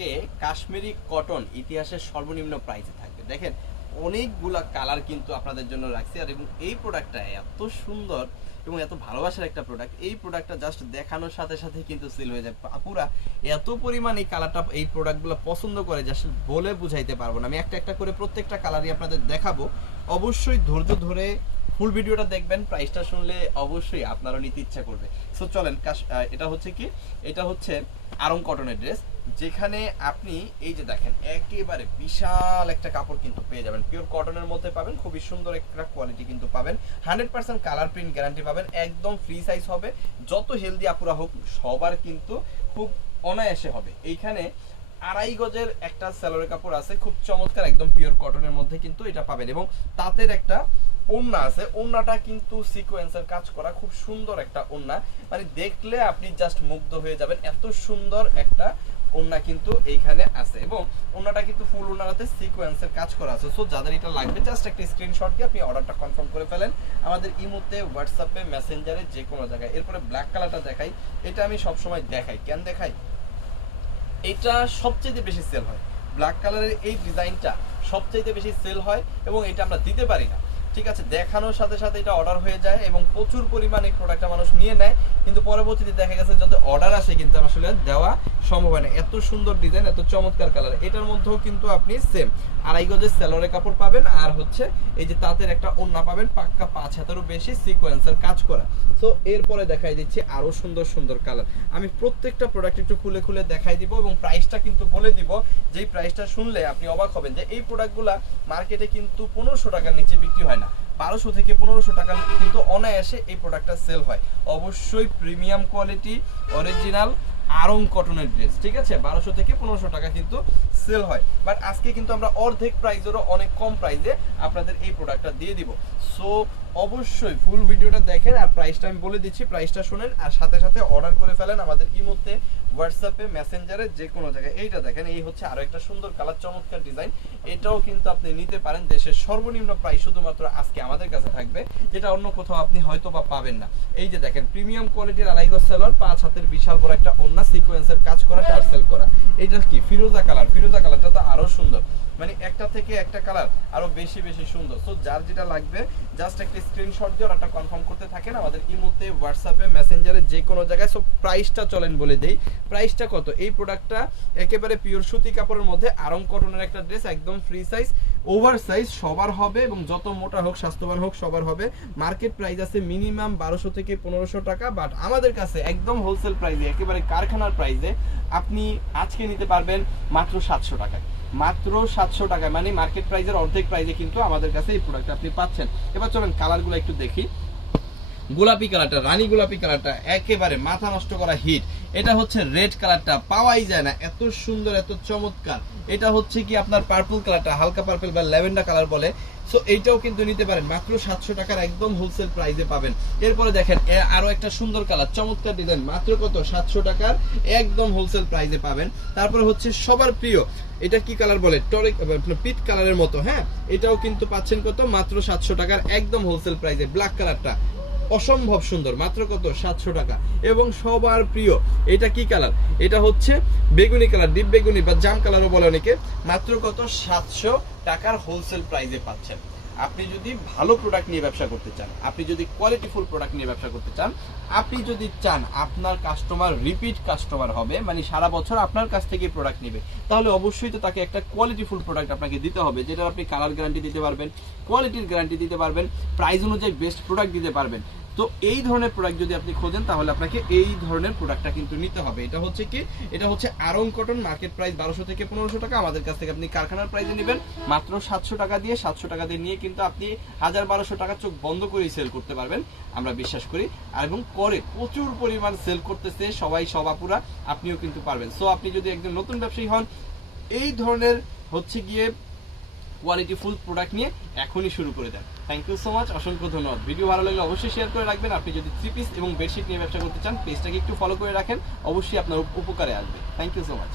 আজকে কাশ্মীরি কটন ইতিহাসের সর্বনিম্ন প্রাইসে থাকবে। দেখেন, অনেকগুলা কালার কিন্তু আপনাদের জন্য রাখছি, আর এবং এই প্রোডাক্টটা এত সুন্দর এবং এত ভালোবাসার একটা প্রোডাক্ট এই প্রোডাক্টটা জাস্ট দেখানোর সাথে সাথে কিন্তু সেল হয়ে যায়। আপুরা এত পরিমাণ এই কালারটা এই প্রোডাক্টগুলো পছন্দ করে জাস্ট বলে বুঝাইতে পারব না। আমি একটা একটা করে প্রত্যেকটা কালারই আপনাদের দেখাবো। অবশ্যই ধৈর্য ধরে ফুল ভিডিওটা দেখবেন প্রাইসটা শুনলে অবশ্যই আপনারও নিতে ইচ্ছা করবে। সো চলেন এটা হচ্ছে কি? এটা হচ্ছে আরং কটনের ড্রেস যেখানে আপনি এই যে দেখেন, একেবারে বিশাল একটা কাপড় কিন্তু পেয়ে যাবেন। পিওর কটনের মধ্যে পাবেন, খুবই সুন্দর একটা কোয়ালিটি কিন্তু পাবেন। Hundred percent colour print guarantee পাবেন, একদম ফ্রি সাইজ হবে। যত হেলদি আপুরা হোক, সবার কিন্তু খুব অনায়াসে হবে। এইখানে আড়াই গজের একটা স্যালোয়ার কাপড় আছে, খুব চমৎকার, একদম পিওর কটনের মধ্যে কিন্তু এটা পাবেন। এবং তাঁতের একটা ওন্না আছে। ওন্নাটা কিন্তু সিকোয়েন্সের কাজ করা খুব সুন্দর একটা ওন্না মানে দেখলে আপনি জাস্ট মুগ্ধ হয়ে যাবেন। এত সুন্দর একটা ওন্না কিন্তু এইখানে আছে এবং ওন্নাটা কিন্তু ফুল ওন্নাতে সিকোয়েন্সের কাজ করা আছে। সো যাদের এটা লাগবে জাস্ট একটা স্ক্রিনশট দিয়ে আপনি অর্ডারটা কনফার্ম করে ফেলেন। আমাদের ইমোতে হোয়াটসঅ্যাপে মেসেঞ্জারে যে কোনো জায়গায়। এরপরে ব্ল্যাক কালারটা দেখাই। এটা আমি সবসময় দেখাই। কেন দেখাই? এটা সবচেয়ে বেশি সেল হয়। ব্ল্যাক কালারের এই ডিজাইনটা সবচেয়ে বেশি সেল হয় এবং এটা আমরা দিতে পারি না। ঠিক আছে, দেখানোর সাথে সাথে এটা অর্ডার হয়ে যায় এবং প্রচুর পরিমাণে প্রোডাক্টটা মানুষ নিয়ে নেয়। কিন্তু পরবর্তীতে দেখা গেছে যত অর্ডার আসে কিন্তু আসলে দেওয়া সম্ভব হয় না। এত সুন্দর ডিজাইন এত চমৎকার কালার এটার মধ্যেও কিন্তু আপনি সেম আড়াই গজের স্যালোয়ারের কাপড় পাবেন, আর হচ্ছে এই যে তাঁতের একটা ওন্না পাবেন, পাক্কা পাঁচ হাতেরও বেশি সিকোয়েন্সের কাজ করা। তো এরপরে দেখাই দিচ্ছি আরও সুন্দর সুন্দর কালার আমি প্রত্যেকটা প্রোডাক্ট একটু খুলে খুলে দেখাই দিব এবং প্রাইসটা কিন্তু বলে দিব। যেই প্রাইসটা শুনলে আপনি অবাক হবেন যে এই প্রোডাক্টগুলা মার্কেটে কিন্তু পনেরোশো টাকার নিচে বিক্রি হয় না। বারোশো থেকে পনেরোশো টাকা কিন্তু অনায়াসে এই প্রোডাক্টটা সেল হয়। অবশ্যই প্রিমিয়াম কোয়ালিটি অরিজিনাল আরং কটনের ড্রেস ঠিক আছে? বারোশো থেকে পনেরোশো টাকা কিন্তু সেল হয়। বাট আজকে কিন্তু আমরা অর্ধেক প্রাইজেরও অনেক কম প্রাইসে আপনাদের এই প্রোডাক্টটা দিয়ে দিব। সো অবশ্যই ফুল ভিডিওটা দেখেন আর প্রাইসটা আমি বলে দিচ্ছি। প্রাইসটা শোনেন আর সাথে সাথে অর্ডার করে ফেলেন আমাদের ইমোতে। হোয়াটসঅ্যাপে মেসেঞ্জারে যে কোনো জায়গায়। এইটা দেখেন, এই হচ্ছে একটা সুন্দর কালার চমৎকার ডিজাইন এটাও কিন্তু আপনি নিতে পারেন। দেশের সর্বনিম্ন প্রাইস শুধুমাত্র আজকে আমাদের কাছে থাকবে, যেটা অন্য কোথাও আপনি হয়তো বা পাবেন না। এই যে দেখেন প্রিমিয়াম কোয়ালিটির আড়াই গজ সেলর পাঁচ হাতের বিশাল বড় একটা অন্য সিকোয়েন্সের কাজ করা টার্সেল করা। এটা কি? ফিরোজা কালার ফিরোজা কালারটা সুন্দর। মানে একটা থেকে একটা কালার আরও বেশি বেশি সুন্দর। সো যার যেটা লাগবে জাস্ট একটা স্ক্রিনশট দিয়ে অর্ডারটা কনফার্ম করতে থাকেন। আমাদের ইমোতে হোয়াটসঅ্যাপে মেসেঞ্জারে যে কোনো জায়গায়। সো প্রাইসটা চলেন বলে দেই। প্রাইসটা কত? এই প্রোডাক্টটা একেবারে পিওর সুতি কাপড়ের মধ্যে আরং কটনের একটা ড্রেস একদম ফ্রি সাইজ ওভার সাইজ সবার হবে এবং যত মোটা হোক, স্বাস্থ্যবান হোক, সবার হবে। মার্কেট প্রাইস আছে মিনিমাম বারোশো থেকে পনেরোশো টাকা বাট আমাদের কাছে একদম হোলসেল প্রাইসে একেবারে কারখানার প্রাইসে আপনি আজকে নিতে পারবেন মাত্র সাতশো টাকায়। মাত্র সাতশো টাকায় মানে মার্কেট প্রাইজের অর্ধেক প্রাইজে কিন্তু আমাদের কাছে এই প্রোডাক্ট আপনি পাচ্ছেন। এবার চলেন কালারগুলো একটু দেখি। গোলাপি কালারটা, রানী গোলাপি কালারটা একেবারে মাথা নষ্ট করা হিট এটা হচ্ছে রেড কালারটা, পাওয়াই যায় না। এত সুন্দর, এত চমৎকার। এটা হচ্ছে কি আপনার পার্পল কালারটা, হালকা পার্পল বা ল্যাভেন্ডার কালার বলে। সো এইটাও কিন্তু নিতে পারেন। মাত্র সাতশো টাকার একদম হোলসেল প্রাইসে পাবেন। এরপরে দেখেন আরও একটা সুন্দর কালার চমৎকার ডিজাইন মাত্র কত? সাতশো টাকার একদম হোলসেল প্রাইসে পাবেন। তারপরে হচ্ছে সবার প্রিয়, এটা কি কালার বলে? টরিক পিট কালারের মতো হ্যাঁ? এটাও কিন্তু পাচ্ছেন কত? মাত্র সাতশো টাকার একদম হোলসেল প্রাইসে ব্ল্যাক কালারটা অসম্ভব সুন্দর। মাত্র কত? সাতশো টাকা। এবং সবার প্রিয়, এটা কি কালার? এটা হচ্ছে বেগুনি কালার, ডিপ বেগুনি বা জাম কালারও বলে অনেকে। মাত্র কত? সাতশো টাকার হোলসেল প্রাইসে পাচ্ছেন। আপনি যদি ভালো প্রোডাক্ট নিয়ে ব্যবসা করতে চান, আপনি যদি কোয়ালিটিফুল প্রোডাক্ট নিয়ে ব্যবসা করতে চান, আপনি যদি চান আপনার কাস্টমার রিপিট কাস্টমার হবে মানে সারা বছর আপনার কাছ থেকে প্রোডাক্ট নেবে, তাহলে অবশ্যই তো তাকে একটা কোয়ালিটিফুল প্রোডাক্ট আপনাকে দিতে হবে যেটা আপনি কালার গ্যারান্টি দিতে পারবেন কোয়ালিটির গ্যারান্টি দিতে পারবেন প্রাইস অনুযায়ী বেস্ট প্রোডাক্ট দিতে পারবেন। তো এই ধরনের প্রোডাক্ট যদি আপনি খোঁজেন, তাহলে আপনাকে এই ধরনের প্রোডাক্টটা কিন্তু নিতে হবে। এটা হচ্ছে কি? এটা হচ্ছে আরং কটন মার্কেট প্রাইস বারোশো থেকে পনেরোশো টাকা। আমাদের কাছ থেকে আপনি কারখানার প্রাইসে নেবেন। মাত্র সাতশো টাকা দিয়ে, সাতশো টাকা দিয়ে নিয়ে কিন্তু আপনি হাজার বারোশো টাকা চোখ বন্ধ করেই সেল করতে পারবেন, আমরা বিশ্বাস করি। আর এবং করে প্রচুর পরিমাণ সেল করতেছে সবাই, সবাপুরা। আপনিও কিন্তু পারবেন। সো আপনি যদি একজন নতুন ব্যবসায়ী হন, এই ধরনের হচ্ছে গিয়ে কোয়ালিটি ফুল প্রোডাক্ট নিয়ে এখনই শুরু করে দেন। থ্যাংক ইউ সো মাচ অসংখ্য ধন্যবাদ। ভিডিও ভালো লাগলে অবশ্যই শেয়ার করে রাখবেন। আপনি যদি থ্রি পিস এবং বেডশিট নিয়ে ব্যবসা করতে চান পেজটাকে একটু ফলো করে রাখেন। অবশ্যই আপনার উপকারে আসবে। Thank you so much